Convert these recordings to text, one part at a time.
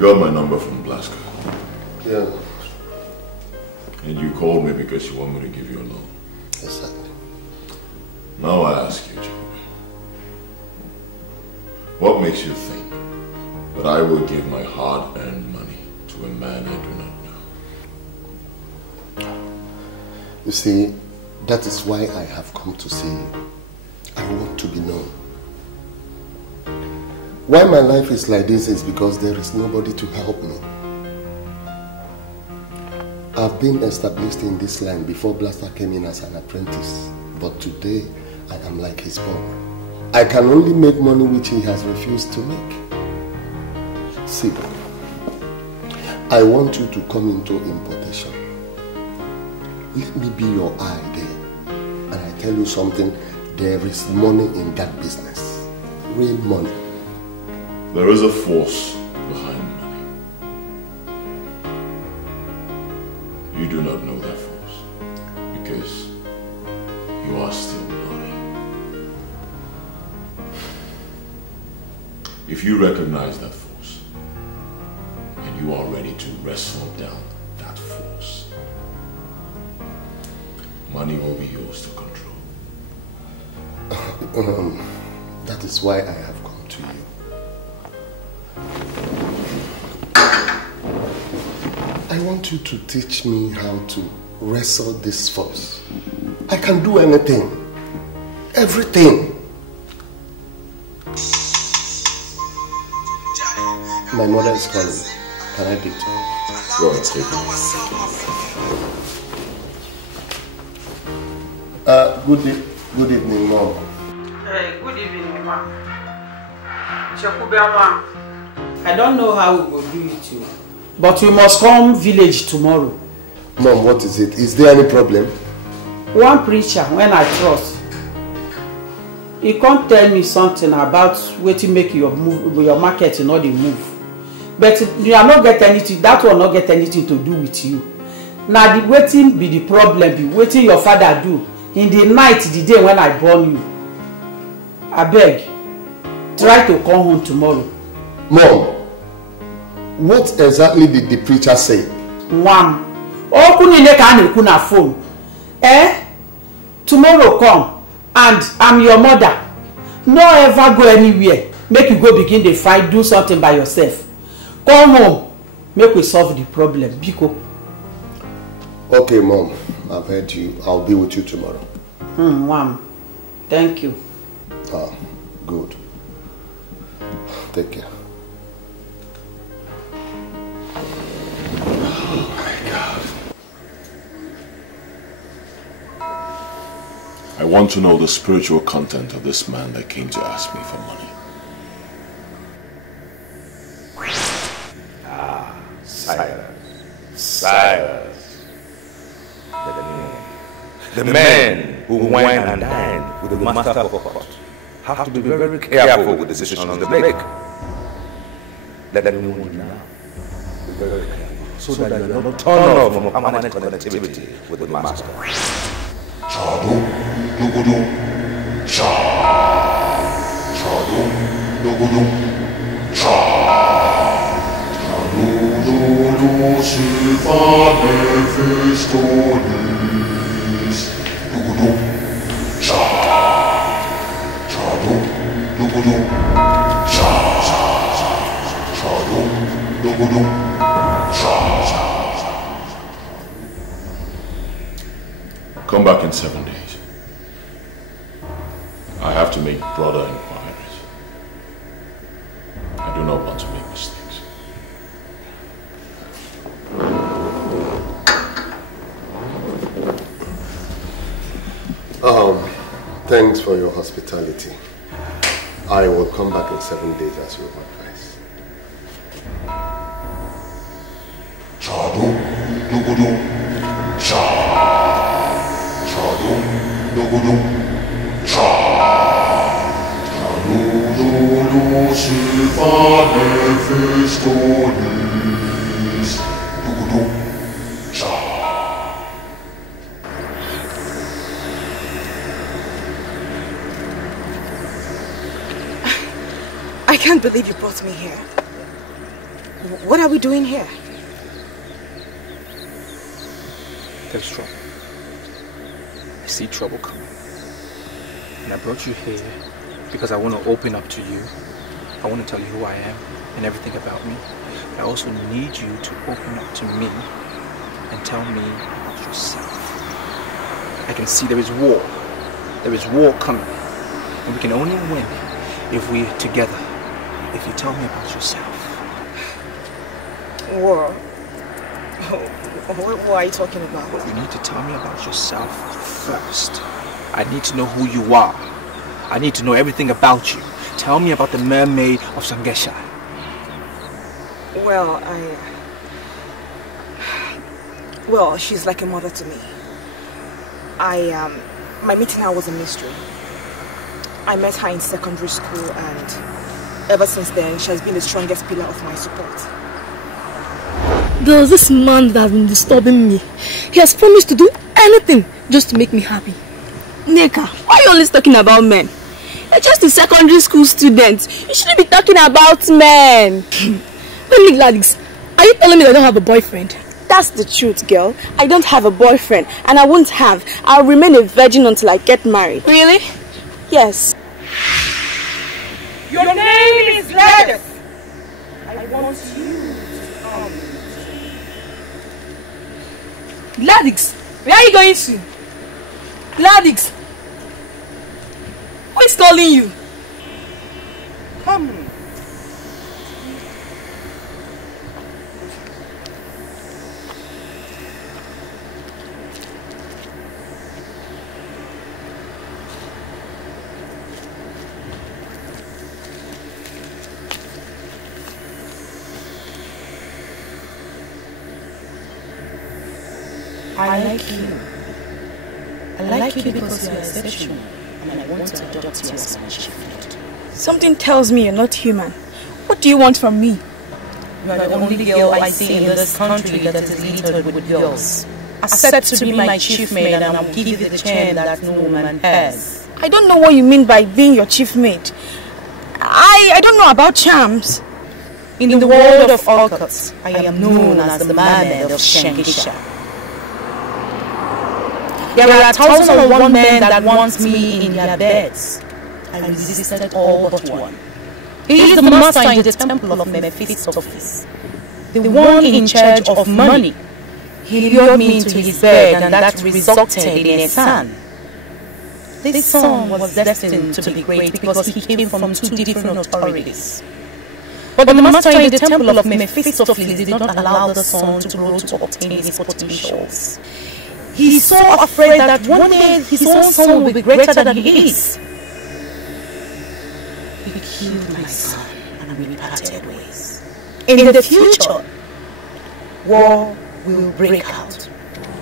got my number from Blaska. Yeah. And you called me because you want me to give you a loan. Exactly. Now I ask you, Joe, what makes you think that I will give my hard-earned money to a man I do not know? You see, that is why I have come to see you. I want to be known. Why my life is like this is because there is nobody to help me. I've been established in this land before Blaster came in as an apprentice, but today I am like his boy. I can only make money which he has refused to make. See, I want you to come into importation. Let me be your eye there. And I tell you something, there is money in that business. Real money. There is a force behind money. You do not know that force because you are still naughty. If you recognize that force and you are ready to wrestle down that force, money will be yours to control. That is why I have come to you. I want you to teach me how to wrestle this force. I can do anything. Everything. My mother is calling. Can I get to her? Go ahead, take it. Good evening, Mom. Hey, good evening, Mom. I don't know how we will do it, but we must come village tomorrow. Mom, what is it? Is there any problem? One preacher, when I trust, he can't tell me something about waiting make your market in all the move. But you are not get anything, that will not get anything to do with you. Now the waiting be the problem, be waiting your father do in the night, the day when I born you. I beg, try to come home tomorrow. Mom, what exactly did the preacher say? Mom, oh, kunine can kuna phone. Tomorrow come, and I'm your mother. No ever go anywhere. Make you go begin the fight, do something by yourself. Come home, make we solve the problem. Biko. Okay, Mom, I've heard you. I'll be with you tomorrow. Mom, thank you. Ah, good. Take care. Oh my God. I want to know the spiritual content of this man that came to ask me for money. Silence. The men who wine and dine with the master of pot have to be very careful with the decisions they make. Let them know now. Be very careful so that you are not turned off from permanent connectivity with the master. Chadum, dugudum, cha. Chadum, dugudum, cha. Chadum, silva nefistonis. Dugudum, cha. Chadum, dugudum, cha. Chadum, dugudum, cha. Come back in 7 days. I have to make broader inquiries. I do not want to make mistakes. Thanks for your hospitality. I will come back in 7 days as you advise. Chadum, dugudum, cha. Chadum, dugudum, cha. Chadum, silva nefistonis. Dugudum, cha. I can't believe you brought me here. What are we doing here? There's trouble. I see trouble coming. And I brought you here because I want to open up to you. I want to tell you who I am and everything about me. But I also need you to open up to me and tell me about yourself. I can see there is war. There is war coming. And we can only win if we're together. If you tell me about yourself. War? What are you talking about? You need to tell me about yourself first. I need to know who you are. I need to know everything about you. Tell me about the mermaid of Sangesha. Well, she's like a mother to me. My meeting her was a mystery. I met her in secondary school and ever since then, she has been the strongest pillar of my support. There's this man that has been disturbing me. He has promised to do anything just to make me happy. Neka, why are you always talking about men? You're just a secondary school student. You shouldn't be talking about men. Let me, Gladys, are you telling me that I don't have a boyfriend? That's the truth, girl. I don't have a boyfriend and I won't have. I'll remain a virgin until I get married. Really? Yes. Your name is Gladys. I want you to come. Gladys, where are you going to? Gladys, who is calling you? Come. I like you. I like you because you are exceptional and I want to adopt you as my child. Something tells me you're not human. What do you want from me? You are the only girl I see in this country that is littered with girls. Accept to be my chief maid and I'll give you the chain that no woman has. I don't know what you mean by being your chief maid. I don't know about charms. In the world of orchids, I am known as the mermaid of Shankisha. There are 1,001 men that want me in their beds. I resisted all but one. He is the master in the temple of Mephistopheles, the one in charge of money. He lured me into his bed and that resulted in a son. This son was destined to be great because he came from two different authorities. But the master in the temple of Mephistopheles did not allow the son to grow to obtain his potentials. He is so afraid that one day his own son will be greater than he is. He killed my son and we parted ways. In the future, war will break out.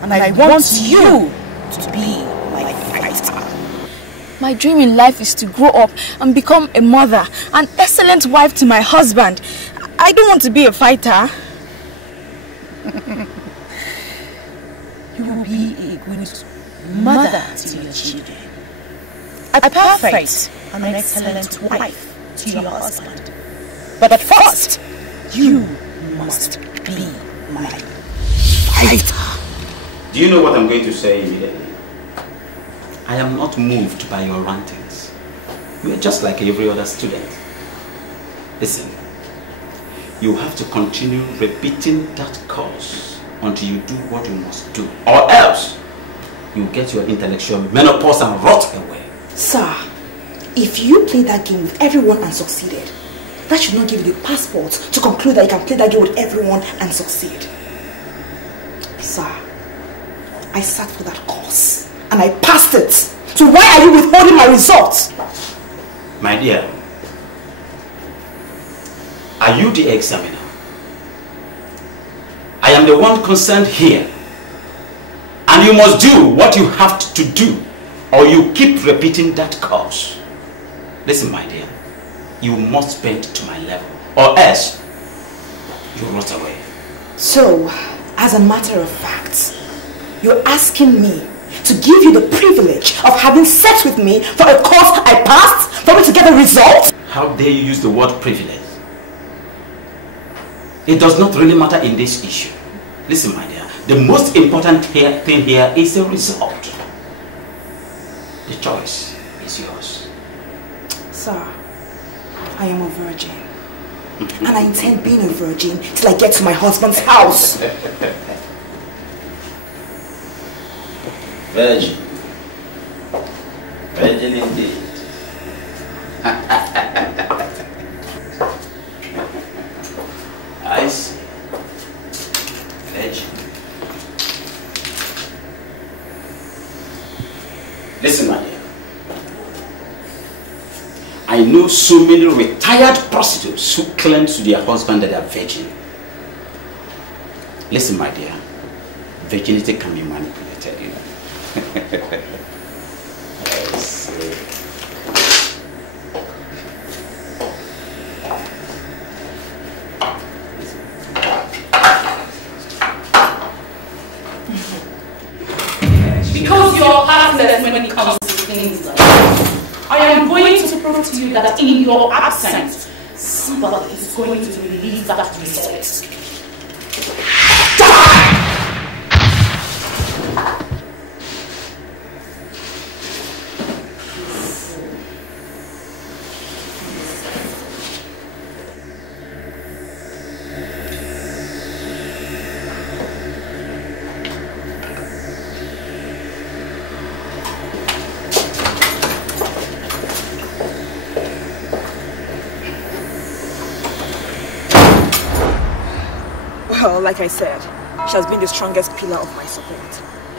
And I want you to be my fighter. My dream in life is to grow up and become a mother, an excellent wife to my husband. I don't want to be a fighter. You will be a good mother to your children, a perfect and an excellent wife to your husband. But first, you must be my fighter. Do you know what I'm going to say immediately? I am not moved by your rantings. You are just like every other student. Listen, you have to continue repeating that course until you do what you must do, or else you get your intellectual menopause and rot away. Sir, if you play that game with everyone and succeeded, that should not give you the passport to conclude that you can play that game with everyone and succeed. Sir, I sat for that course and I passed it. So why are you withholding my results? My dear, are you the examiner? I am the one concerned here. And you must do what you have to do, or you keep repeating that course. Listen, my dear, you must bend to my level, or else you rot away. So, as a matter of fact, you're asking me to give you the privilege of having sex with me for a course I passed, for me to get a result? How dare you use the word privilege? It does not really matter in this issue. Listen, my dear, the most important thing here is the result. The choice is yours. Sir, I am a virgin. And I intend being a virgin till I get to my husband's house. Virgin. Virgin indeed. I see. Virgin. Listen, my dear. I know so many retired prostitutes who claim to their husband that they are virgin. Listen, my dear. Virginity can be manipulated, you know. I see. Because you're heartless when it comes to things like that. I am going to prove to you that in your absence, somebody is going to release that result. Well, like I said, she has been the strongest pillar of my support.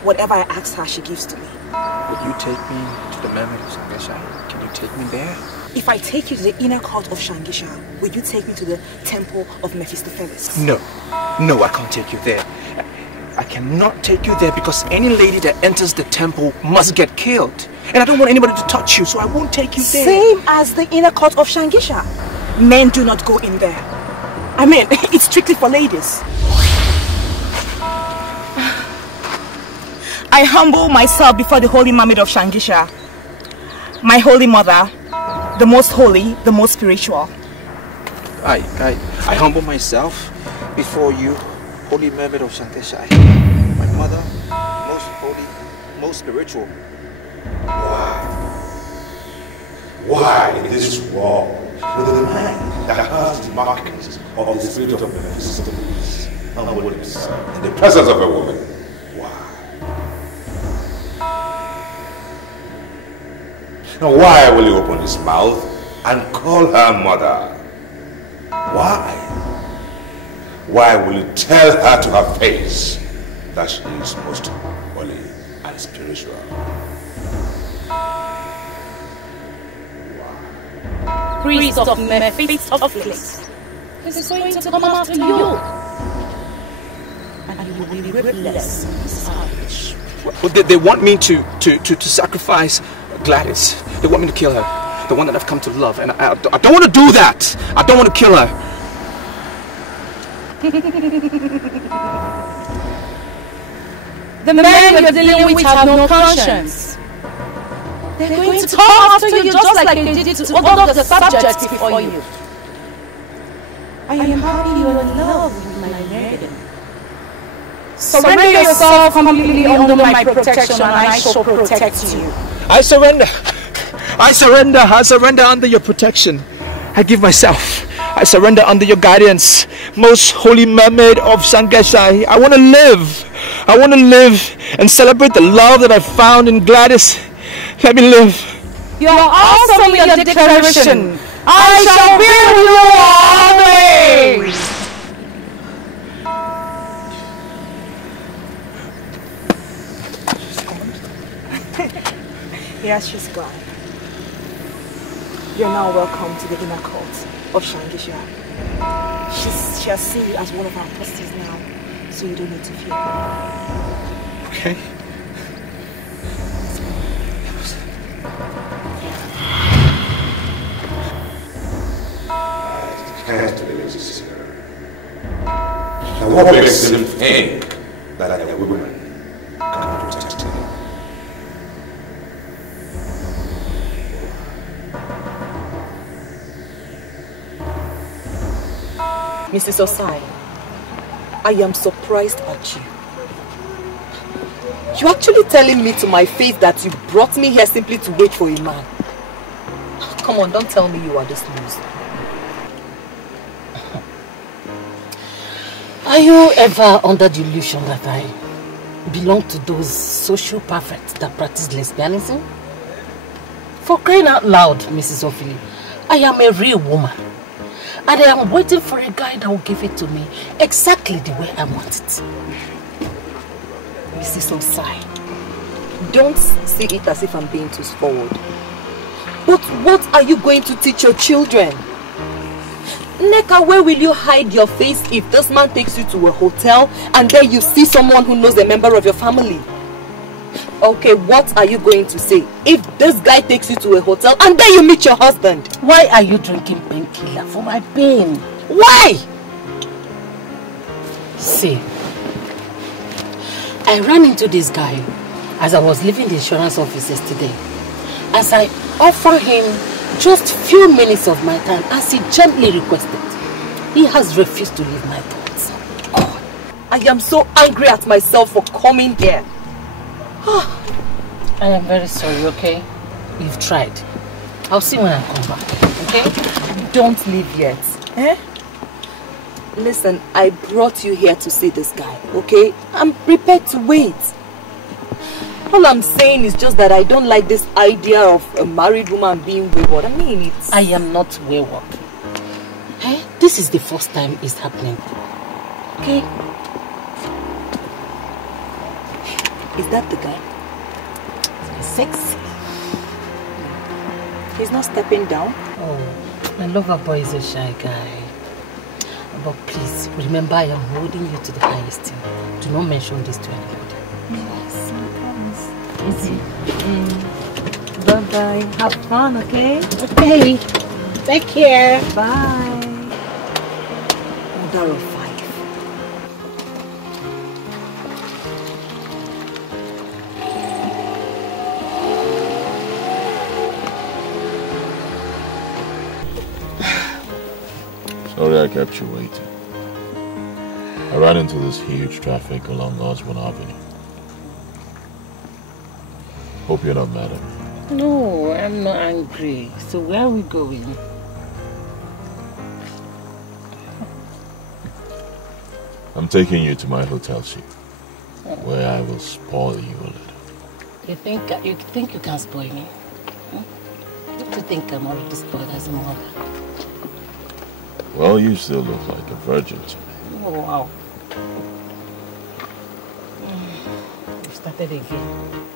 Whatever I ask her, she gives to me. Will you take me to the mermaid of Shangisha? Can you take me there? If I take you to the inner court of Shangisha, will you take me to the temple of Felix? No. No, I can't take you there. I cannot take you there because any lady that enters the temple must get killed. And I don't want anybody to touch you, so I won't take you there. Same as the inner court of Shangisha. Men do not go in there. I mean, it's strictly for ladies. I humble myself before the holy mermaid of Shangisha. My holy mother, the most holy, the most spiritual. I humble myself before you, holy mermaid of Shangisha. My mother, most holy, most spiritual. Why in this world with a man that has the markings of the spirit of Mephistopheles humbleness in the presence of a woman? Why? Now why will he open his mouth and call her mother? Why? Why will he tell her to her face that she is most holy and spiritual? Priest of Felix. This is going to come after you. And you will be ruthless in his heart. Well, they want me to sacrifice Gladys. They want me to kill her. The one that I've come to love. And I don't want to do that. I don't want to kill her. The men you're dealing with have no conscience. They're going to come after you just like they did to all of the subjects before you. I am happy you're in love with my maiden. Surrender yourself completely under my protection and I shall protect you. I surrender. I surrender. I surrender under your protection. I give myself. I surrender under your guidance. Most holy mermaid of Shangisha. I want to live. I want to live and celebrate the love that I found in Gladys. Let me live. You are awesome in your declaration. I shall be with you always. Yes, she's gone. You're now welcome to the inner court of Shangisha. She has seen you as one of our apostles now, so you don't need to fear. Okay. Can't believe this here. And what makes them think that a woman can protect him? Mrs. Osai, I am surprised at you. You're actually telling me to my face that you brought me here simply to wait for a man. Come on, don't tell me you are this loose. Are you ever under the illusion that I belong to those social perfects that practice lesbianism? For crying out loud, Mrs. Ophelia, I am a real woman. And I am waiting for a guy that will give it to me exactly the way I want it. Mrs. Osai, don't see it as if I'm being too forward. But what are you going to teach your children? Neka, where will you hide your face if this man takes you to a hotel and then you see someone who knows a member of your family? Okay, what are you going to say if this guy takes you to a hotel and then you meet your husband? Why are you drinking painkiller for my pain? Why? See, I ran into this guy as I was leaving the insurance office yesterday. As I offered him just few minutes of my time as he gently requested, he has refused to leave my thoughts. God, I am so angry at myself for coming here. I am very sorry, okay? You've tried. I'll see when I come back, okay? Don't leave yet. Eh? Listen, I brought you here to see this guy, okay? I'm prepared to wait. All I'm saying is just that I don't like this idea of a married woman being wayward. I mean, it's... I am not wayward. Eh? This is the first time it's happening. Okay? Is that the guy? Sexy. He's not stepping down? Oh, my lover boy is a shy guy. But please, remember I am holding you to the highest thing. Do not mention this to anybody. Yes, I promise. Easy. Bye-bye. Have fun, okay? Okay. Take care. Bye. Order of 5. Sorry I kept you waiting. I ran into this huge traffic along Osborne Avenue. Hope you're not mad at me. No, I'm not angry. So where are we going? I'm taking you to my hotel suite, where I will spoil you a little. You think you can spoil me? Don't you think I'm already spoiled as a mother? Well, you still look like a virgin to me. Oh, wow. You started again.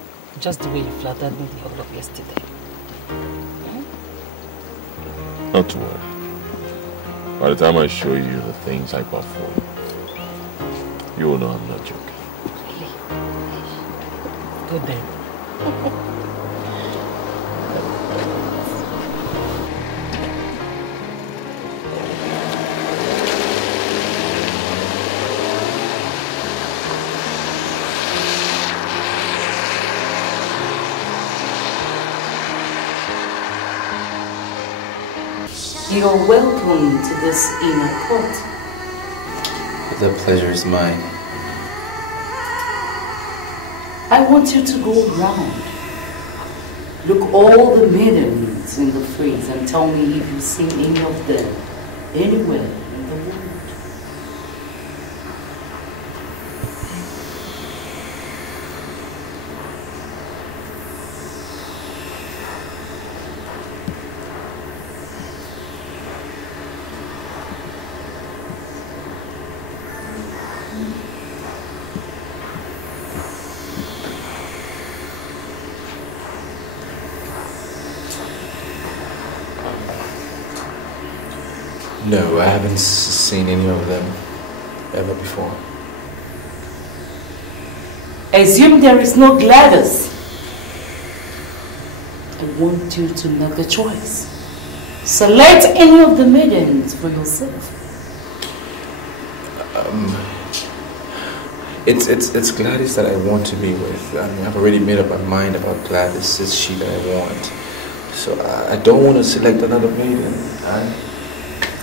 Just the way you flattered me the whole of yesterday. Not to worry. By the time I show you the things I bought for you, you will know I'm not joking. Good then. You're welcome to this inner court. The pleasure is mine. I want you to go around. Look all the maidens in the face and tell me if you've seen any of them anywhere in the world. No, I haven't seen any of them ever before. Assume there is no Gladys. I want you to make a choice. Select any of the maidens for yourself. It's Gladys that I want to be with. I mean, I've already made up my mind about Gladys. It's she that I want. So I don't want to select another maiden.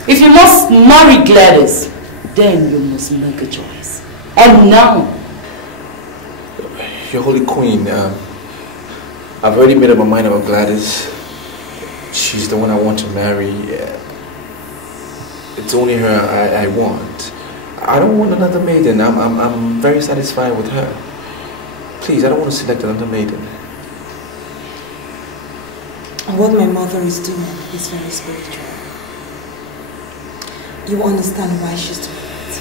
If you must marry Gladys, then you must make a choice. And now. Your Holy Queen, I've already made up my mind about Gladys. She's the one I want to marry. It's only her I want. I don't want another maiden. I'm very satisfied with her. Please, I don't want to select another maiden. And what my mother is doing is very spiritual. You will understand why she's doing it.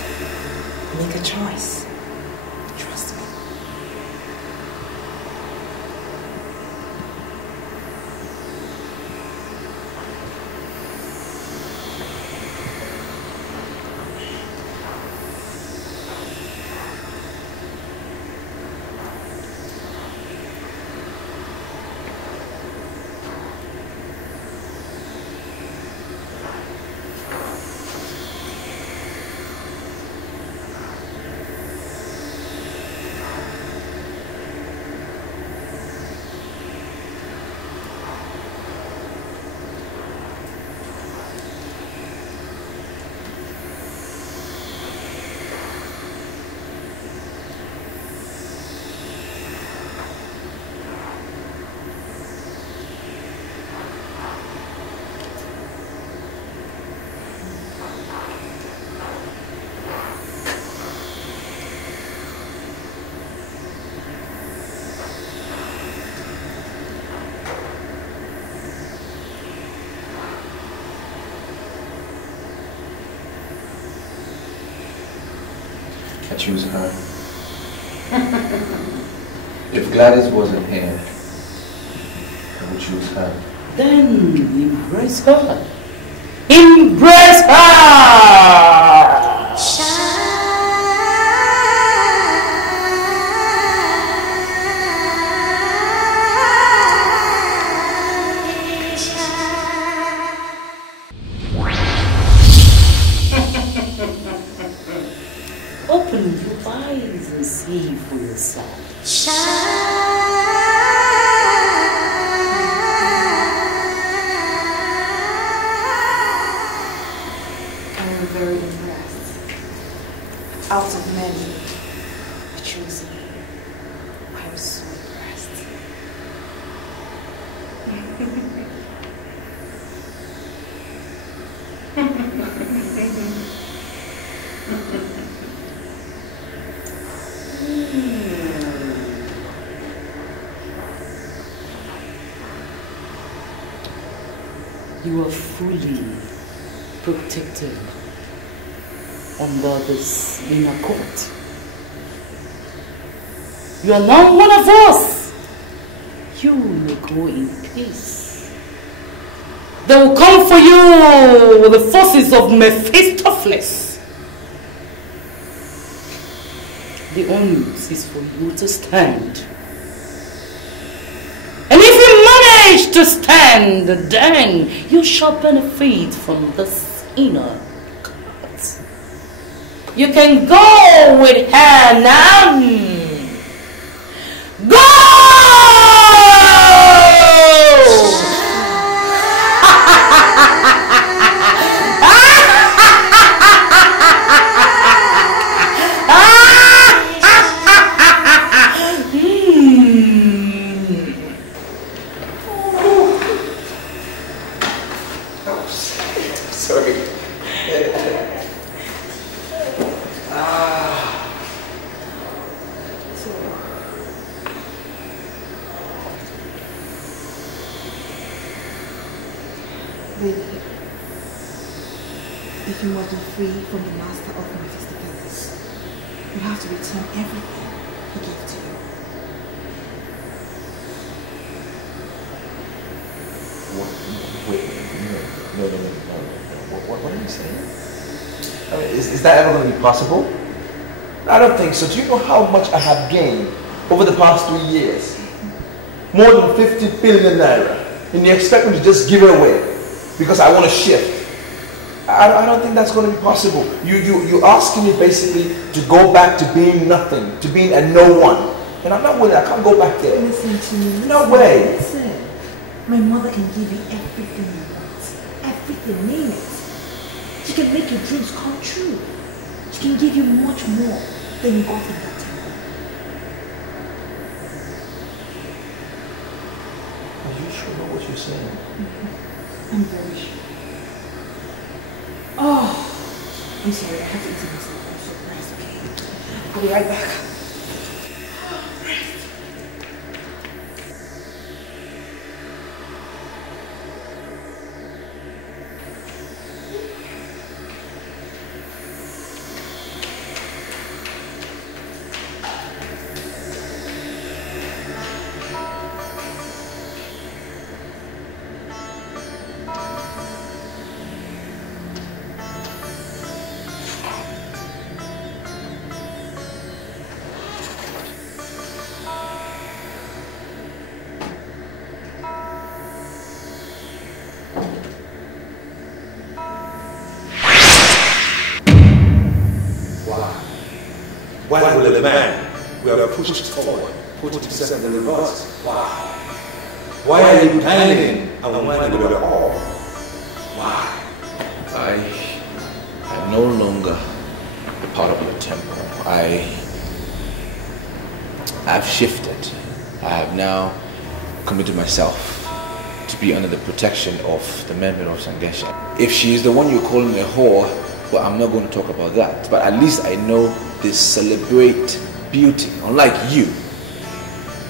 Make a choice. Trust me. Choose her. If Gladys wasn't here, I would choose her. Then embrace her. Embrace her! Open your eyes and see for yourself. I'm very impressed. Out of many, I chose you. I'm so impressed. You are fully protected under this inner court. You are now one of us. You will go in peace. They will come for you with the forces of Mephistopheles. The onus is for you to stand. And if you manage to stand, then you shall benefit from this inner court. You can go with her now. Go! If you want to be free from the master of Mephistopheles, you have to return everything he gave to you. Wait, no. What are you saying? I mean, is that ever going to be possible? I don't think so. Do you know how much I have gained over the past 3 years? More than 50 billion naira. And you expect me to just give it away because I want to shift? I don't think that's going to be possible. You're asking me basically to go back to being nothing, to being a no one. And I'm not willing. I can't go back there. Listen to me. No way. Listen. My mother can give you everything you want. Everything, name it. She can make your dreams come true. She can give you much more than you got in that temple. Are you sure about what you're saying? I'm very sure. Oh, I'm sorry, I have to eat myself. I'm so nice, okay? I'll be right back. Why will a man who have pushed forward put himself in reverse? Why? Why are you dining and whining with your all? Why? I am no longer a part of your temple. I've shifted. I have now committed myself to be under the protection of the member of Sangesha. If she is the one you're calling a whore, well, I'm not going to talk about that. But at least I know they celebrate beauty. Unlike you,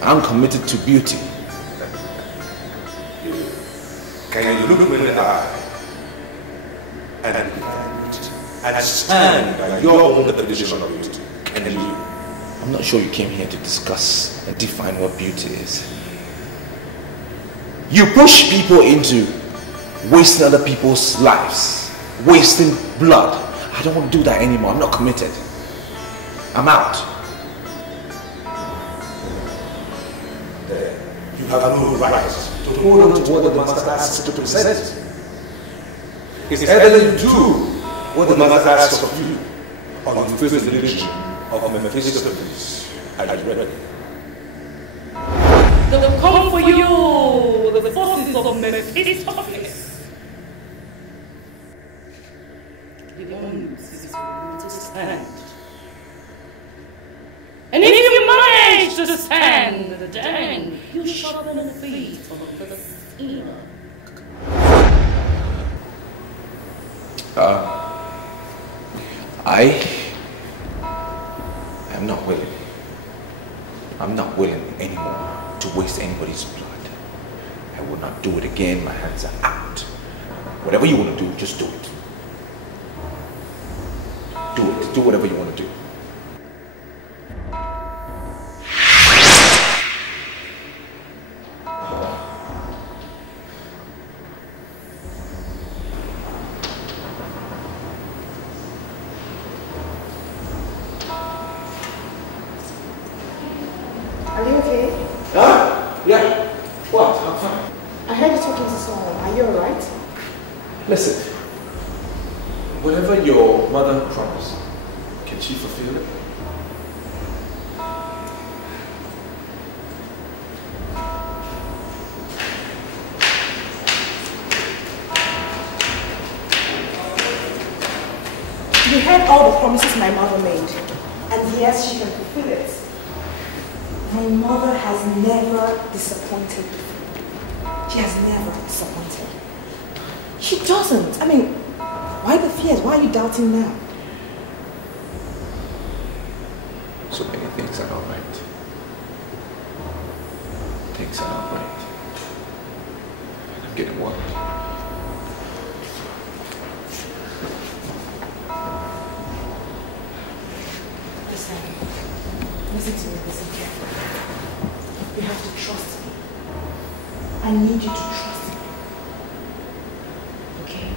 I'm committed to beauty. Can you look me in the eye and stand by your own definition of beauty? Can you? I'm not sure you came here to discuss and define what beauty is. You push people into wasting other people's lives, wasting blood. I don't want to do that anymore. I'm not committed. I'm out. You have no right to hold on to what the master asks you to present. It's either you do what the master asks of you, or you face the religion of Mephistopheles. Are you ready? They will come for you, the forces of Mephistopheles. The one who to stand. And if you manage to stand, then you sharpen the feet of the sinner. I am not willing. I'm not willing anymore to waste anybody's blood. I will not do it again. My hands are out. Whatever you want to do, just do it. Do it. Do whatever you want to do. Are you okay? Huh? Yeah. What? I'm fine. I heard you talking to someone. Are you alright? Listen. Whatever your mother promised, can she fulfill it? You heard all the promises my mother made. And yes, she can fulfill it. My mother has never disappointed before. She has never disappointed. She doesn't. I mean, why the fears? Why are you doubting now? So many things are not right. Things are not right. I'm getting worried. Listen to me, listen carefully. You have to trust me. I need you to trust me. Okay?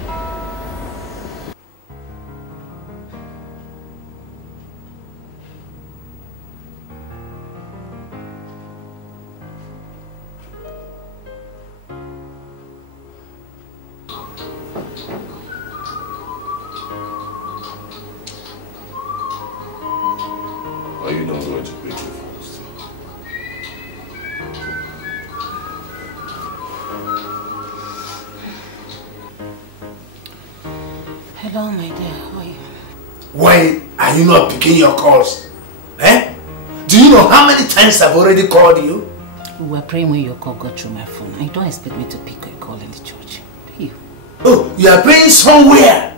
Are you not going to break your fast? Hello, my dear. How are you? Why Are you not picking your calls? Eh? Do you know how many times I've already called you? We were praying when your call got through my phone. And you don't expect me to pick a call in the church. Do you? Oh, you are praying somewhere?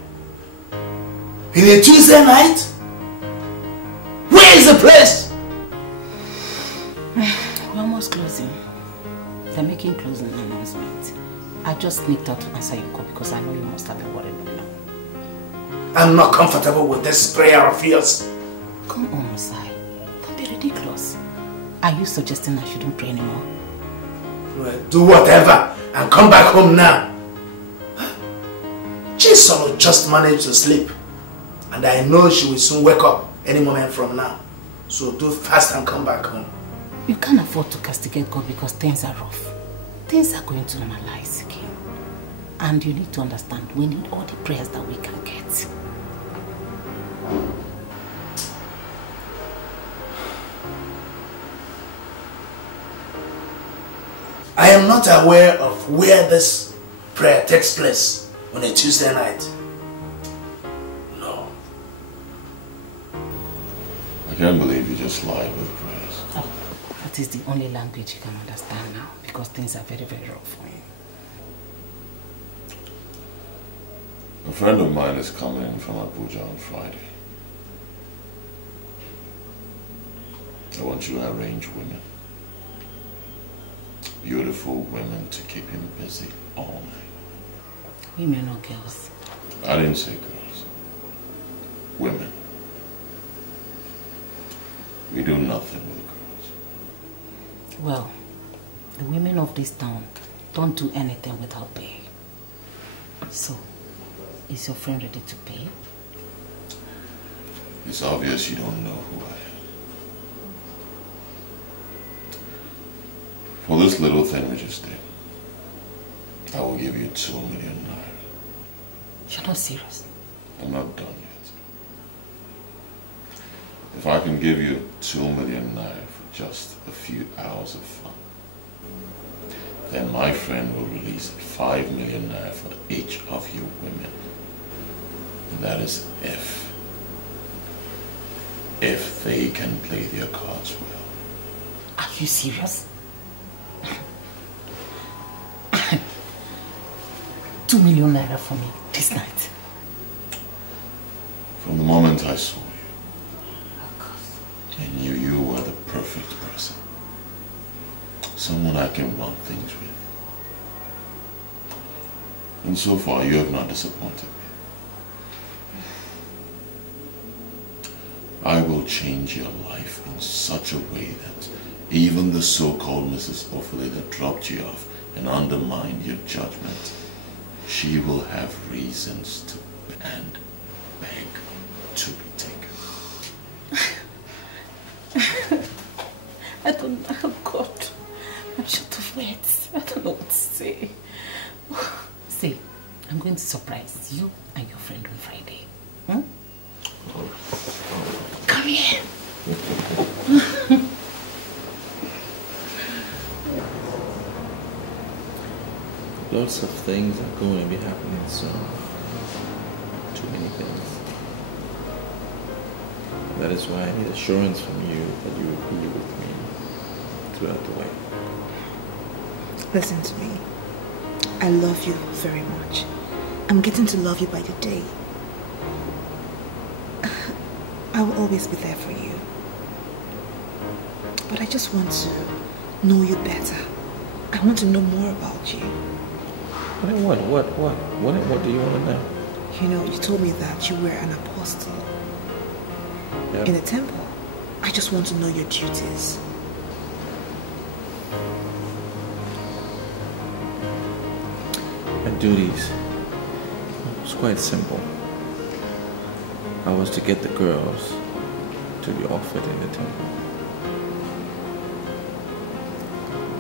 In a Tuesday night? Where is the place? We're almost closing. They're making closing announcement. I just sneaked out to answer your call because I know you must have been worried by now. I'm not comfortable with this prayer of yours. Come on, Messiah. Don't be ridiculous. Are you suggesting I shouldn't pray anymore? Well, do whatever and come back home now. Jason will just manage to sleep. And I know she will soon wake up any moment from now. So do fast and come back home. You can't afford to castigate God because things are rough. Things are going to normalize again. And you need to understand, we need all the prayers that we can get. I am not aware of where this prayer takes place on a Tuesday night. No. I can't believe you just lied with prayers. Oh, that is the only language you can understand now because things are very, very rough for you. A friend of mine is coming from Abuja on Friday. I want you to arrange women. Beautiful women to keep him busy all night. Women or girls? I didn't say girls. Women. We do nothing with girls. Well, the women of this town don't do anything without pay. So, is your friend ready to pay? It's obvious you don't know who I am. For this little thing we just did, I will give you 2 million naira. You're not serious? I'm not done yet. If I can give you 2 million naira for just a few hours of fun, then my friend will release 5 million naira for each of you women. And that is if they can play their cards well. Are you serious? 2 million naira for me this night. From the moment I saw you, I knew you were the perfect person. Someone I can run things with. And so far, you have not disappointed me. I will change your life in such a way that even the so-called Mrs. Ophelia that dropped you off and undermined your judgment, she will have reasons to and beg to be taken. I don't know. Oh God. I'm short of words. I don't know what to say. See, I'm going to surprise you and your friend on Friday. Hmm? Come here. Lots of things are going to be happening soon. Too many things. And that is why I need assurance from you that you will be with me throughout the way. Listen to me. I love you very much. I'm getting to love you by the day. I will always be there for you. But I just want to know you better. I want to know more about you. What do you want to know? You know, you told me that you were an apostle in the temple. I just want to know your duties. My duties. It's quite simple. I was to get the girls to be offered in the temple.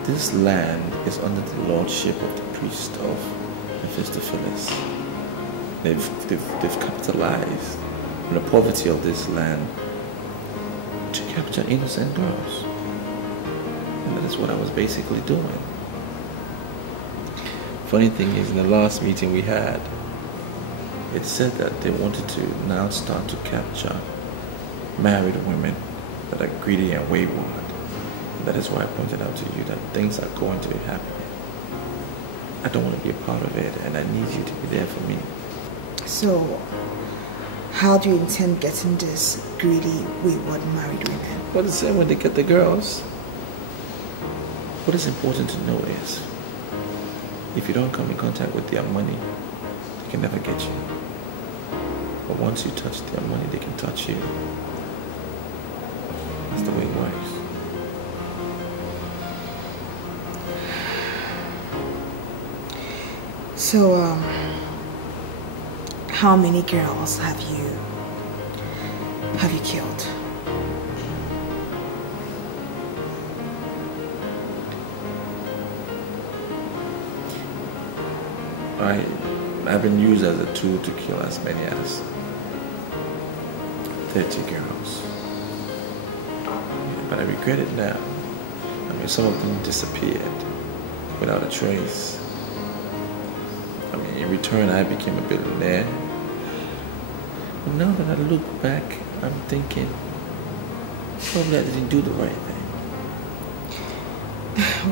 This land is under the lordship of the priest of Felix. They've capitalized on the poverty of this land to capture innocent girls. And that is what I was basically doing. Funny thing is, in the last meeting we had, it said that they wanted to now start to capture married women that are greedy and wayward. That is why I pointed out to you that things are going to be happening. I don't want to be a part of it, and I need you to be there for me. So, how do you intend getting these greedy, wayward married women? Well, the same when they get the girls. What is important to know is, if you don't come in contact with their money, they can never get you. But once you touch their money, they can touch you. That's the way it works. So, how many girls have you killed? I've been used as a tool to kill as many as 30 girls. But I regret it now. I mean, some of them disappeared without a trace. I mean, in return, I became a billionaire. But now that I look back, I'm thinking, probably I didn't do the right thing.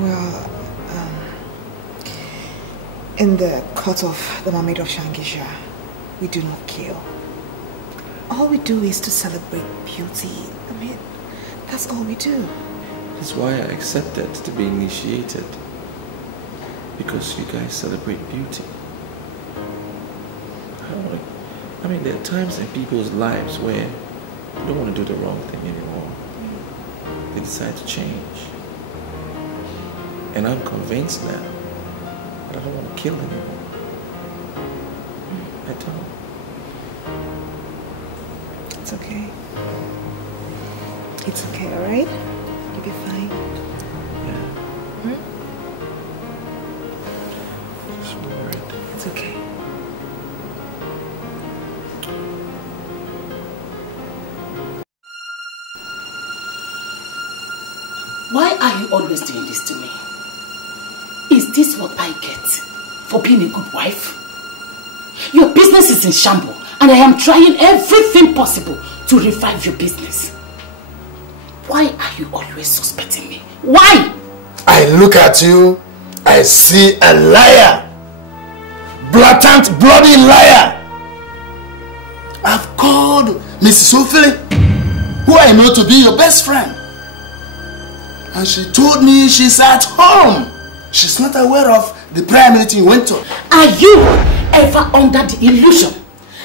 Well, in the court of the Mermaid of Shangisha, we do not kill. All we do is to celebrate beauty. I mean, that's all we do. That's why I accepted to be initiated. Because you guys celebrate beauty. I mean, there are times in people's lives where they don't want to do the wrong thing anymore. They decide to change. And I'm convinced now that I don't want to kill anymore. I don't. It's okay. It's okay, alright? You'll be fine. Yeah. Hmm? Just worried. It's okay. Why are you always doing this to me? Is this what I get for being a good wife? Your business is in shambles, and I am trying everything possible to revive your business. Why are you always suspecting me? Why? I look at you, I see a liar. Blatant, bloody liar. I've called Mrs. Ophelia, who I know to be your best friend. And she told me she's at home. She's not aware of the prayer meeting you went to. Are you ever under the illusion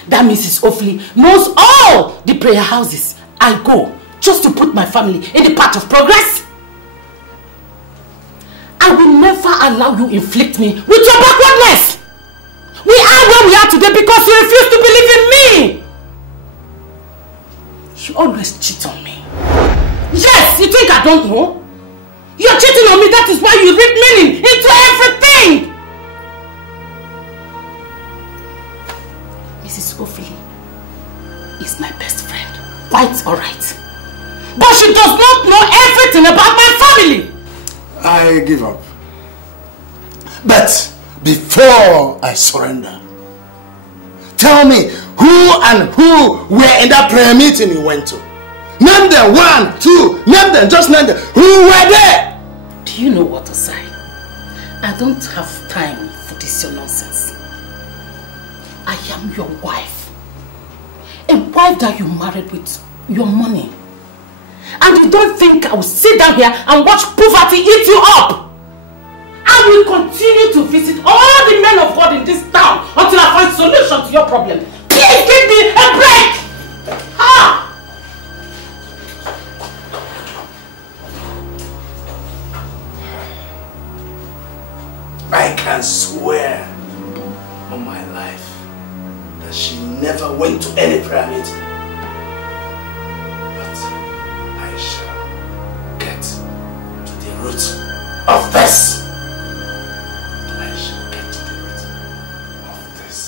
that Mrs. Ophelia knows all the prayer houses I go just to put my family in the path of progress? I will never allow you inflict me with your backwardness. We are where we are today because you refuse to believe in me. You always cheat on me. Yes, you think I don't know? You're cheating on me, that is why you read meaning into everything. Mrs. Ophelia is my best friend. Quite alright. But she does not know everything about my family. I give up. But before I surrender, tell me who were in that prayer meeting you went to. Name them, 1, 2, name them, just name them. Who were there? Do you know what to say? I don't have time for this your nonsense. I am your wife. A wife that you married with your money. And you don't think I will sit down here and watch poverty eat you up? I will continue to visit all the men of God in this town until I find solution to your problem. Please give me a break! Ah! I can swear on my life that she never went to any prayer meeting. But I shall get to the root of this. I shall get to the root of this.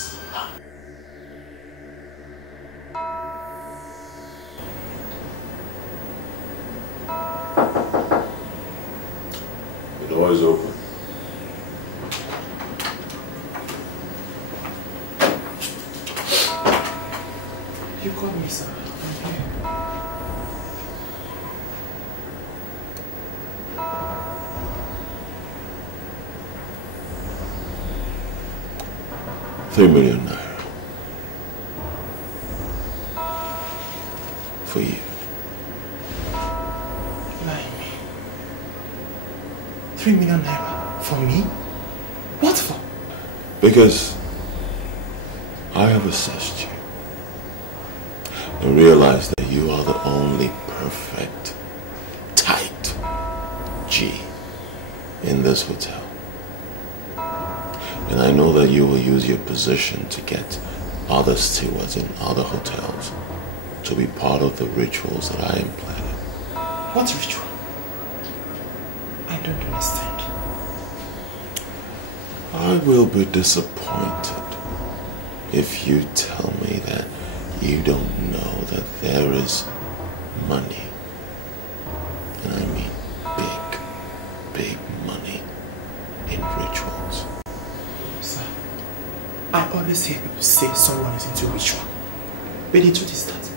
The door is open. You called me, sir. I'm here. 3 million naira. For you. Lie me. 3 million naira for me? What for? Because I have assessed you and realized that you are the only perfect, tight G in this hotel. And I know that you will use your position to get other stewards in other hotels to be part of the rituals that I am planning. What ritual? I don't understand. I will be disappointed if you tell me that you don't know that there is money. And I mean big, big money in rituals. Sir, I always hear people say someone is into ritual. But the truth is that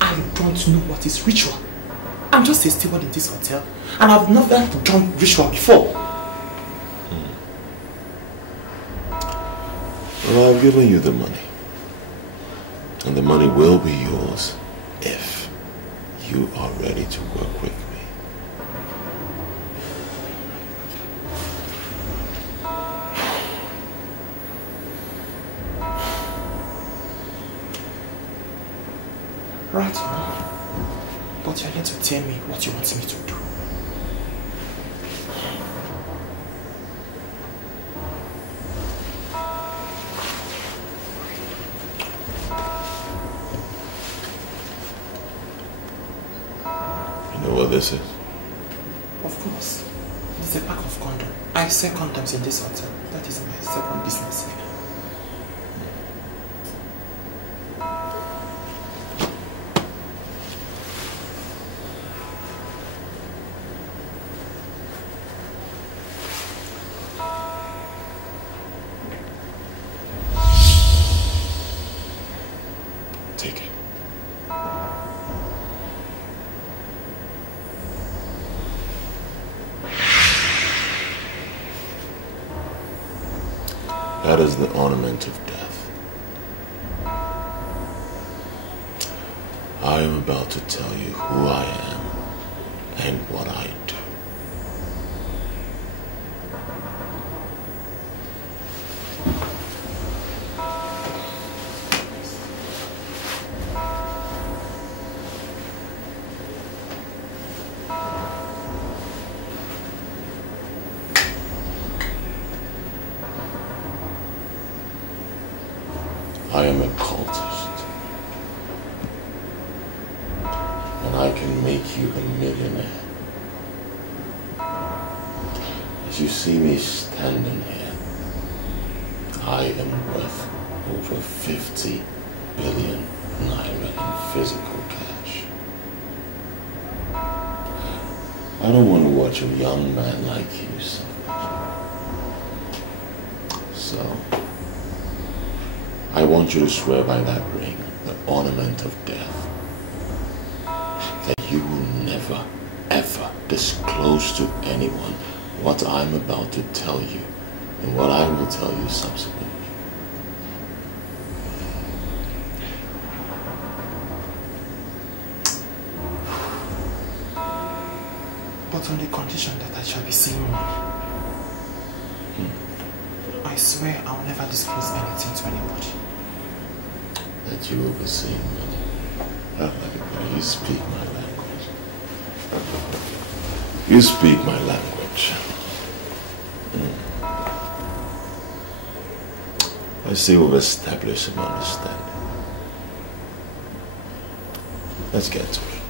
I don't know what is ritual. I'm just a steward in this hotel and I've never done ritual before. Well, I've given you the money. And the money will be yours if you are ready to work with me. Right. But you're here to tell me what you want me to do. You know what this is? Of course. It's a pack of condoms. I sell condoms in this hotel. That is my second business here. Take it. That is the ornament of death. I am about to tell you who I am and what I do. I am a cultist, and I can make you a millionaire. As you see me standing here, I am worth over 50 billion naira in physical cash. I don't want to watch a young man like you suffer. So, I want you to swear by that ring, the ornament of death, that you will never, ever disclose to anyone what I'm about to tell you and what I will tell you subsequently. But on the condition that I shall be seeing money. I swear I'll never disclose anything to anybody. That you will be seeing money. You speak my language. You speak my language. I see we've established an understanding. Let's get to it.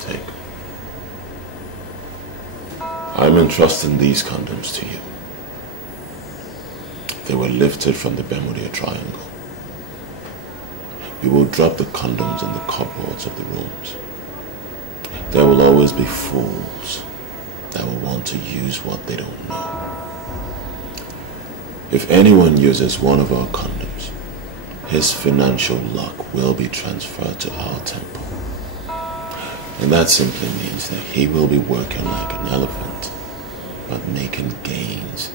Take. I'm entrusting these condoms to you. They were lifted from the Bermuda Triangle. You will drop the condoms in the cupboards of the rooms. There will always be fools that will want to use what they don't know. If anyone uses one of our condoms, his financial luck will be transferred to our temple. And that simply means that he will be working like an elephant, but making gains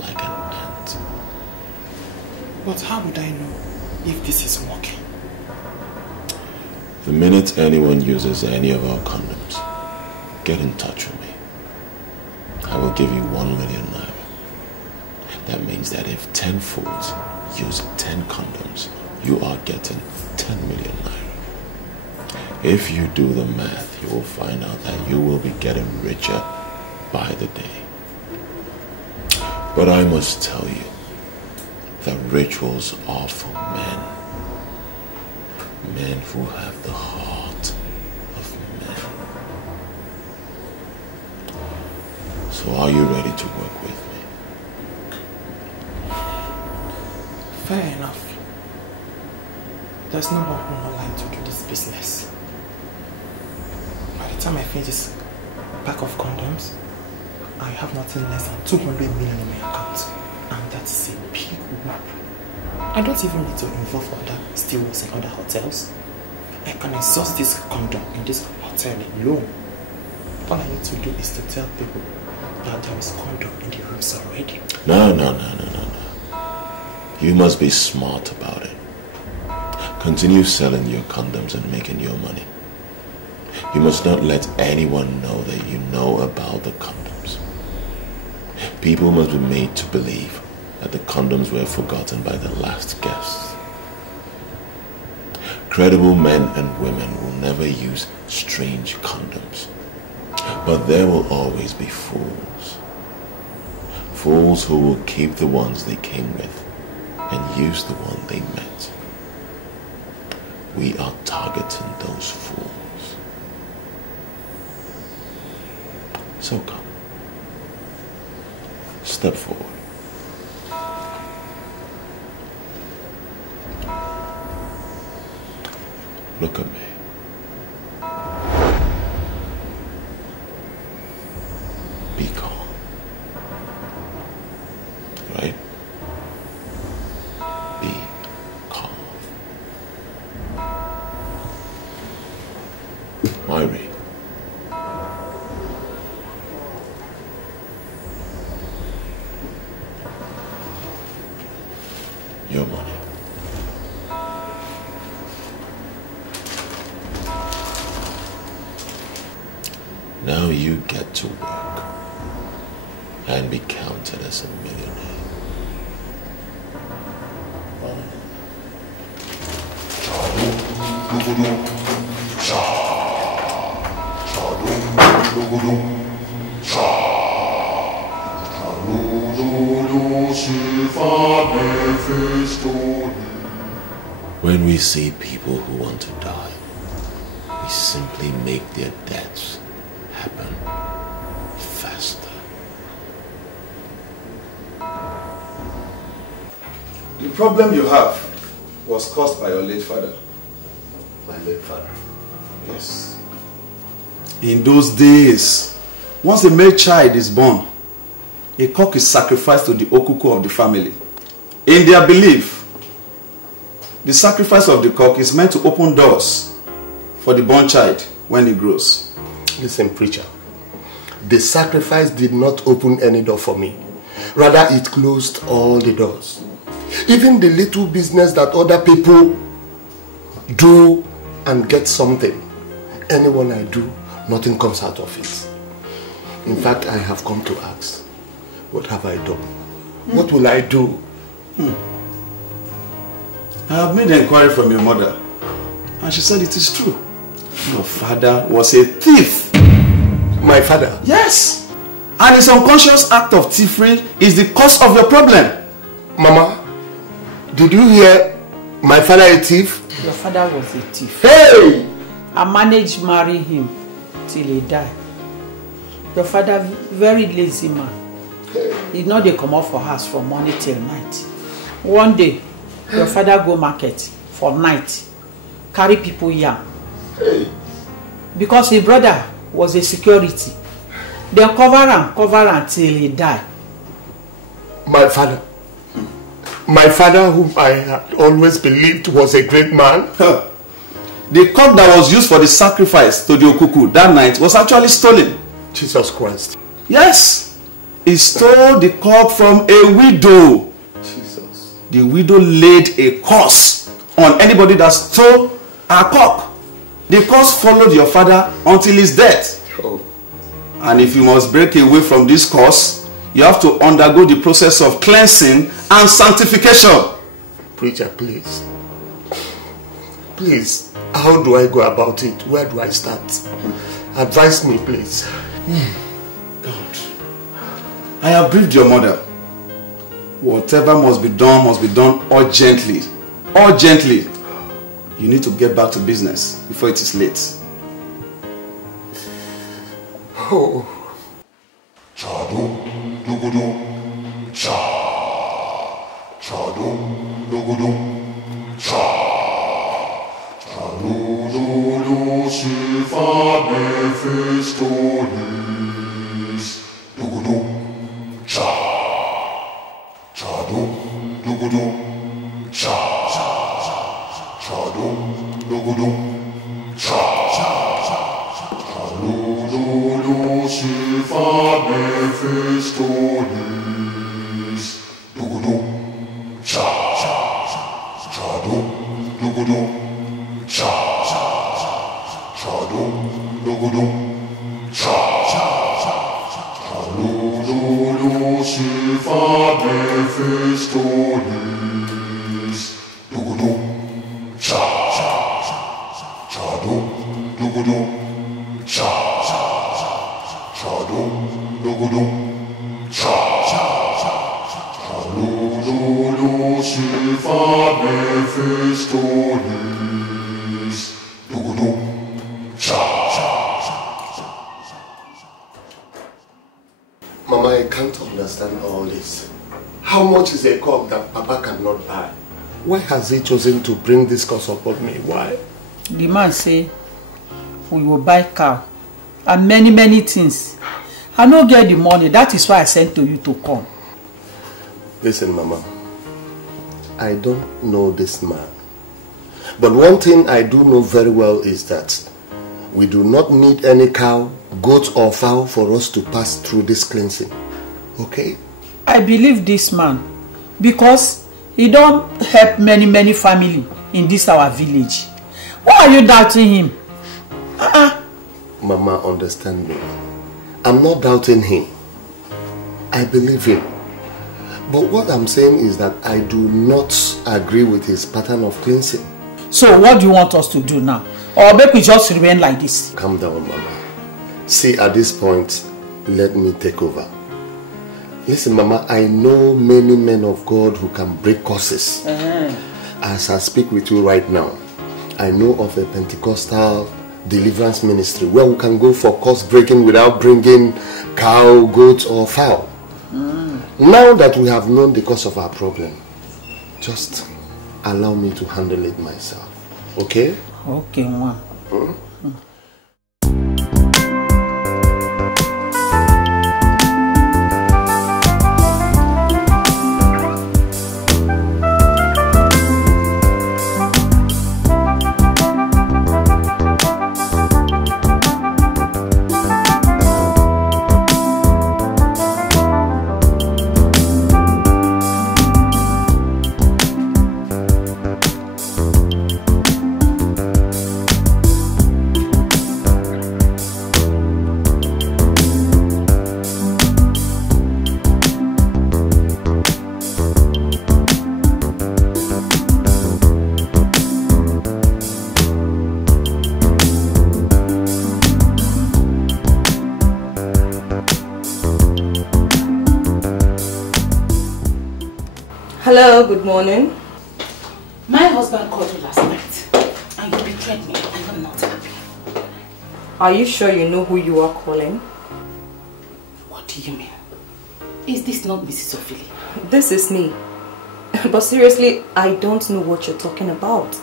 like an ant. But how would I know if this is working? The minute anyone uses any of our condoms, get in touch with me. I will give you 1 million naira. That means that if 10 fools use 10 condoms, you are getting 10 million naira. If you do the math, you will find out that you will be getting richer by the day. But I must tell you that rituals are for men. Men who have the heart of men. So are you ready to work with me? Fair enough. There's no more line to do this business. By the time I finish this pack of condoms, I have nothing less than 200 million in my account. And that's a big whoop. I don't even need to involve other stewards in other hotels. I can exhaust this condom in this hotel alone. All I need to do is to tell people that there is condom in the rooms already. No. You must be smart about it. Continue selling your condoms and making your money. You must not let anyone know that you know about the condoms. People must be made to believe that the condoms were forgotten by the last guests. Credible men and women will never use strange condoms. But there will always be fools. Fools who will keep the ones they came with and use the one they met. We are targeting those fools. So come. Step forward. Look at me. Be calm. Right? Be calm. Myri. Your money. Now you get to work and be counted as a millionaire. When we see people who want to die, we simply make their deaths happen faster. The problem you have was caused by your late father. My late father? Yes. In those days, once a male child is born, a cock is sacrificed to the okuku of the family. In their belief, the sacrifice of the cock is meant to open doors for the born child when he grows. Listen, preacher. The sacrifice did not open any door for me. Rather, it closed all the doors. Even the little business that other people do and get something, anyone I do, nothing comes out of it. In fact, I have come to ask, what have I done? What will I do? I have made an inquiry from your mother, and she said it is true. Your father was a thief. My father? Yes. And his unconscious act of thievery is the cause of your problem. Mama, did you hear my father a thief? Your father was a thief. Hey! I managed to marry him till he died. Your father, very lazy man. He know they come out for house from morning till night. One day, your father go market for night, carry people yam. Because his brother was a security. They cover him till he died. My father, whom I had always believed was a great man. The cock that was used for the sacrifice to the okuku that night was actually stolen. Jesus Christ. Yes. He stole the cock from a widow. Jesus. The widow laid a curse on anybody that stole her cock. The curse followed your father until his death. Oh. And if you must break away from this curse, you have to undergo the process of cleansing and sanctification. Preacher, please. Please, how do I go about it? Where do I start? Advise me, please. God, I have briefed your mother. Whatever must be done urgently. Urgently. You need to get back to business before it is late. Oh. Chadum dugudum cha. Chadum dugudum cha. Chadum silva mephistolies. Dugudum cha. Chadum dugudum cha. Chadum dugudum cha. Chadum silva mephistolies. Dugudum cha. Chadum dugudum cha. Chadum dugudum cha. Chadum silva mephistolies. Dugudum cha. Chadum dugudum cha. Chadum dugudum cha. Chadum silva mephistolies. Dugudum cha. Mama, I can't understand all this. How much is a cock that Papa cannot buy? Why has he chosen to bring this curse upon me? Why? The man say, we will buy cow and many things. I no get the money. That is why I sent to you to come. Listen, Mama. I don't know this man. But one thing I do know very well is that we do not need any cow, goat or fowl for us to pass through this cleansing. Okay? I believe this man because he don't help many family in this our village. Why are you doubting him? Mama, understand me. I'm not doubting him. I believe him. But what I'm saying is that I do not agree with his pattern of cleansing. So what do you want us to do now? Or make we just remain like this? Calm down, Mama. See, at this point, let me take over. Listen, Mama, I know many men of God who can break curses. As I speak with you right now, I know of a Pentecostal deliverance ministry where we can go for curse breaking without bringing cow, goat or fowl. Now that we have known the cause of our problem, just allow me to handle it myself. Okay? Okay, Mama. Hello, good morning. My husband called you last night and you betrayed me. I am not happy. Are you sure you know who you are calling? What do you mean? Is this not Mrs. Ophelia? This is me. But seriously, I don't know what you're talking about.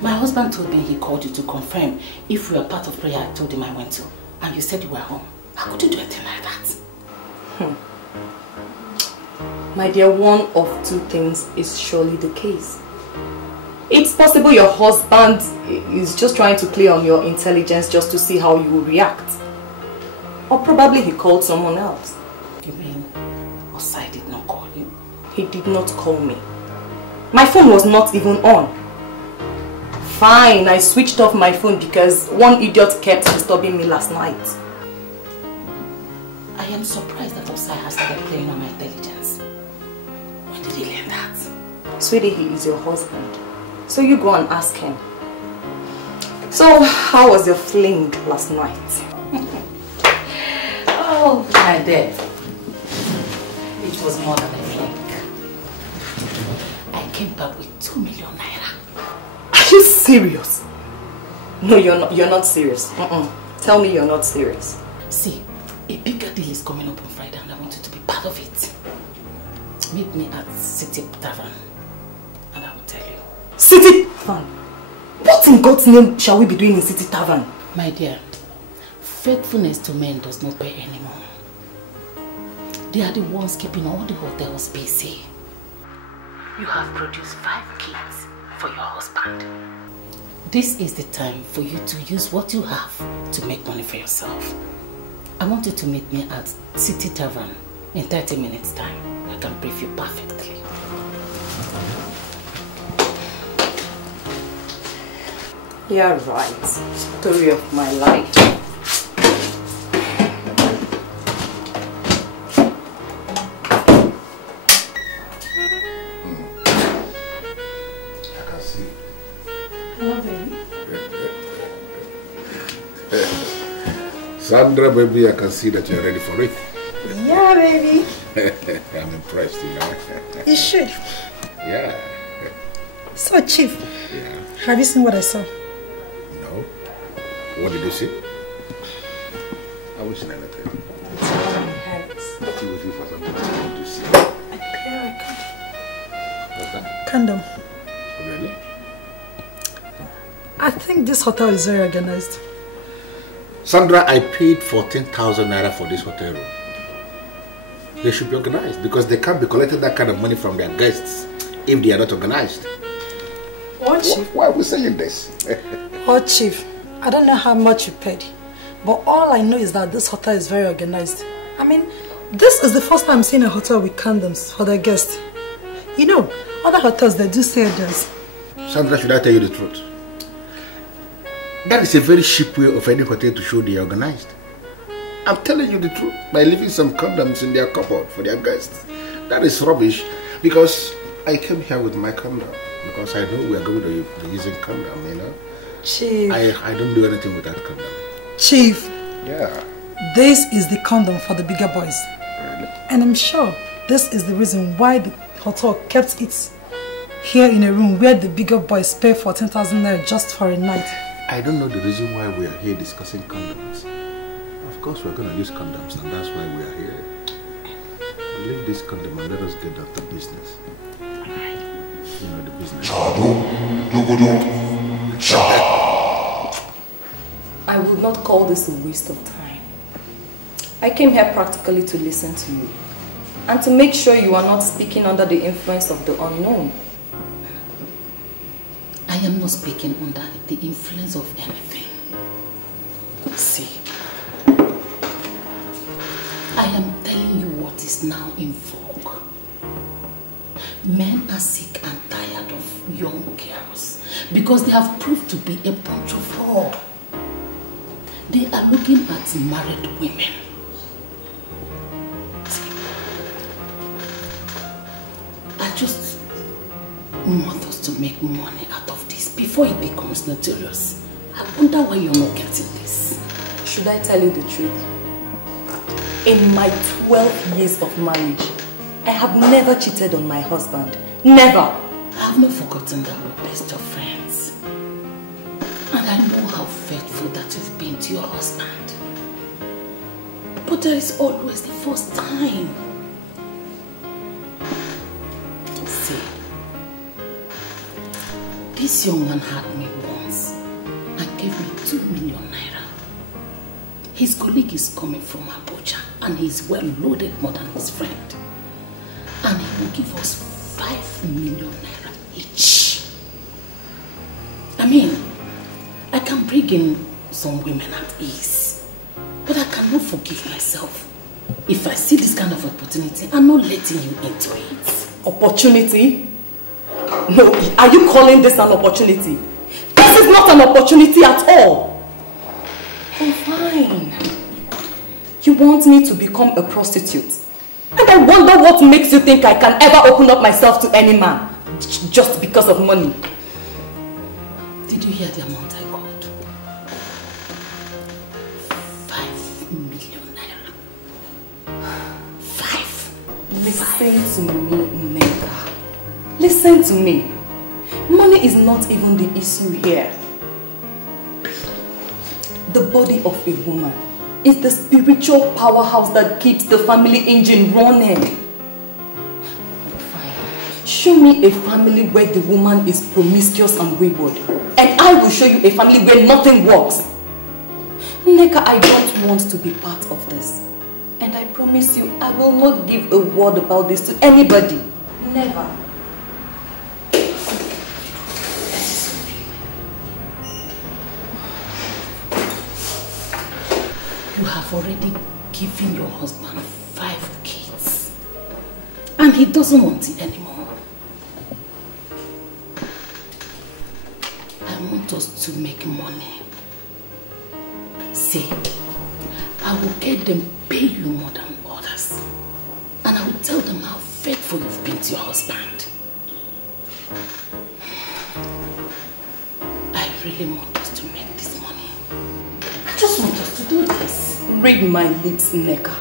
My husband told me he called you to confirm if we were part of prayer I told him I went to. And you said you were home. How could you do a thing like that? My dear, one of two things is surely the case. It's possible your husband is just trying to play on your intelligence just to see how you will react. Or probably he called someone else. You mean Osai did not call you? He did not call me. My phone was not even on. Fine, I switched off my phone because one idiot kept disturbing me last night. I am surprised that Osai has started playing on my intelligence. When did he learn that? Sweetie, he is your husband. So you go and ask him. So, how was your fling last night? Oh, my dear. It was more than a fling. I came back with 2 million naira. Are you serious? No, you're not serious. Tell me you're not serious. See, a bigger deal is coming up on Friday and I want you to be part of it. Meet me at City Tavern and I will tell you. City Tavern? What in God's name shall we be doing in City Tavern? My dear, faithfulness to men does not pay anymore. They are the ones keeping all the hotels busy. You have produced 5 kids for your husband. This is the time for you to use what you have to make money for yourself. I want you to meet me at City Tavern in 30 minutes time. I can brief you perfectly. You're right. Story of my life. Sandra, baby, I can see that you're ready for it. Yeah, baby. I'm impressed, you know. You should. Yeah. So, Chief, have you seen what I saw? No. What did you see? I wish I never tell you. What you with you for something to see? What's that? Condom. Really? I think this hotel is very organized. Sandra, I paid 14,000 naira for this hotel room. They should be organized because they can't be collecting that kind of money from their guests if they are not organized. What, Chief? Why are we saying this? Oh, Chief, I don't know how much you paid, but all I know is that this hotel is very organized. I mean, this is the first time I'm seeing a hotel with condoms for their guests. You know, other hotels, they do say this. Sandra, should I tell you the truth? That is a very cheap way of any hotel to show they are organized. I'm telling you the truth. By leaving some condoms in their cupboard for their guests. That is rubbish. Because I came here with my condom. Because I know we are going to be using condom, you know. Chief. I don't do anything with that condom. Chief. Yeah. This is the condom for the bigger boys. Really? And I'm sure this is the reason why the hotel kept it here in a room where the bigger boys pay 14,000 naira just for a night. I don't know the reason why we are here discussing condoms. Of course we're going to use condoms and that's why we are here. Leave this condom and let us get down to business. You know the business. I would not call this a waste of time. I came here practically to listen to you and to make sure you are not speaking under the influence of the unknown. I am not speaking under the influence of anything. See, I am telling you what is now in vogue. Men are sick and tired of young girls because they have proved to be a bunch of whore. They are looking at married women. See, I just want us to make money out of this before it becomes notorious. I wonder why you're not getting this. Should I tell you the truth? In my 12 years of marriage, I have never cheated on my husband. Never. I have not forgotten that we're best of friends. And I know how faithful that you've been to your husband. But there is always the first time. See, this young man had me once and gave me 2 million naira. His colleague is coming from Abuja and he's well loaded more than his friend. And he will give us 5 million naira each. I mean, I can bring in some women at ease, but I cannot forgive myself If I see this kind of opportunity, I'm not letting you into it. Opportunity? No, are you calling this an opportunity? This is not an opportunity at all. Oh, fine. You want me to become a prostitute? And I wonder what makes you think I can ever open up myself to any man just because of money. Did you hear the amount I got? 5 million naira. 5. Listen to me, Nega. Listen to me. Money is not even the issue here. The body of a woman is the spiritual powerhouse that keeps the family engine running. Fine. Show me a family where the woman is promiscuous and wayward, and I will show you a family where nothing works. Neka, I don't want to be part of this. And I promise you, I will not give a word about this to anybody. Never. You have already given your husband 5 kids. And he doesn't want it anymore. I want us to make money. See, I will get them pay you more than others. And I will tell them how faithful you've been to your husband. I really want us to make this money. I just want us to do this. Read my lips, Neka.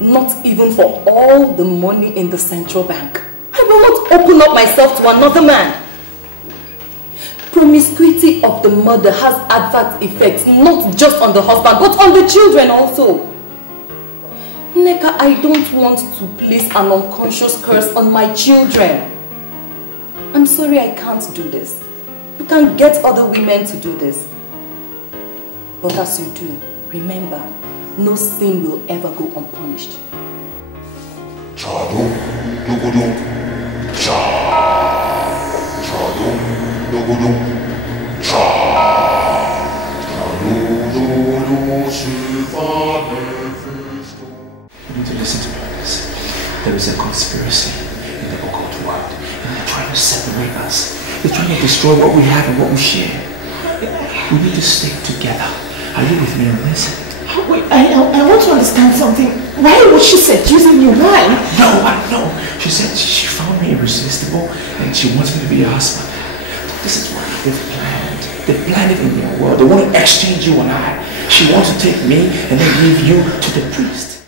Not even for all the money in the central bank. I will not open up myself to another man. Promiscuity of the mother has adverse effects, not just on the husband, but on the children also. Neka, I don't want to place an unconscious curse on my children. I'm sorry I can't do this. You can get other women to do this. But as you do, remember, no sin will ever go unpunished. Chadum, dugudum, cha. Chadum, dugudum, cha. Chadum, sifa nefisto. You need to listen to me on this. There is a conspiracy in the occult world, and they're trying to separate us. They're trying to destroy what we have and what we share. We need to stick together. Are you with me on this? Wait, I want to understand something. Why was she seducing you? Why? No, I know. She said she found me irresistible and she wants me to be her husband. This is what they've planned. They've planned it in their world. They want to exchange you and I. She wants to take me and then leave you to the priest.